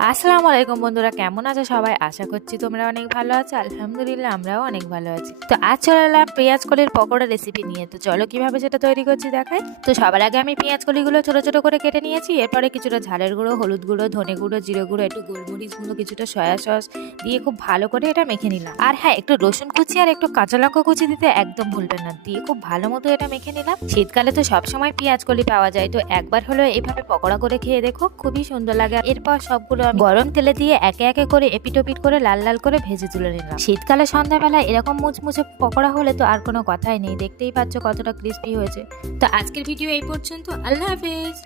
আসসালামু আলাইকুম বন্ধুরা, কেমন আছো সবাই? আশা করছি তোমরা অনেক ভালো আছো। আলহামদুলিল্লাহ আমরাও অনেক ভালো আছি। তো আজ চলে এলাম পেঁয়াজ কলির পকোড়া রেসিপি নিয়ে। তো চলো কিভাবে সেটা তৈরি করছি দেখাই। তো সবার আগে আমি পেঁয়াজ কলিগুলো ছোট ছোট করে কেটে নিয়েছি। এরপরে কিছুটা ঝালের গুঁড়ো, হলুদ গুঁড়ো, ধনে গুঁড়ো, জিরে গুঁড়ো, একটু গোলমরিচ গুঁড়ো, কিছুটা সয়া সস দিয়ে খুব ভালো করে এটা মেখে নিলাম। আর হ্যাঁ, একটু রসুন কুচি আর একটু কাঁচা লঙ্কা কুচি দিতে একদম ভুলবেন না। দিয়ে খুব ভালো মতো এটা মেখে নিলাম। শীতকালে তো সবসময় পেঁয়াজ কলি পাওয়া যায়, তো একবার হলেও এইভাবে পকোড়া করে খেয়ে দেখো, খুবই সুন্দর লাগে। এরপর সবগুলো আমি গরম তেলে দিয়ে একে একে করে এপিটোপিট করে লাল লাল করে ভেজে তুলে নিলাম। শীতকালে সন্ধ্যাবেলা এরকম মুচমুচে পকোড়া হলে তো আর কোনো কথাই নেই। দেখতেই পাচ্ছ কতটা ক্রিস্পি হয়েছে। তো আজকের ভিডিও এই পর্যন্ত। আল্লাহ হাফেজ।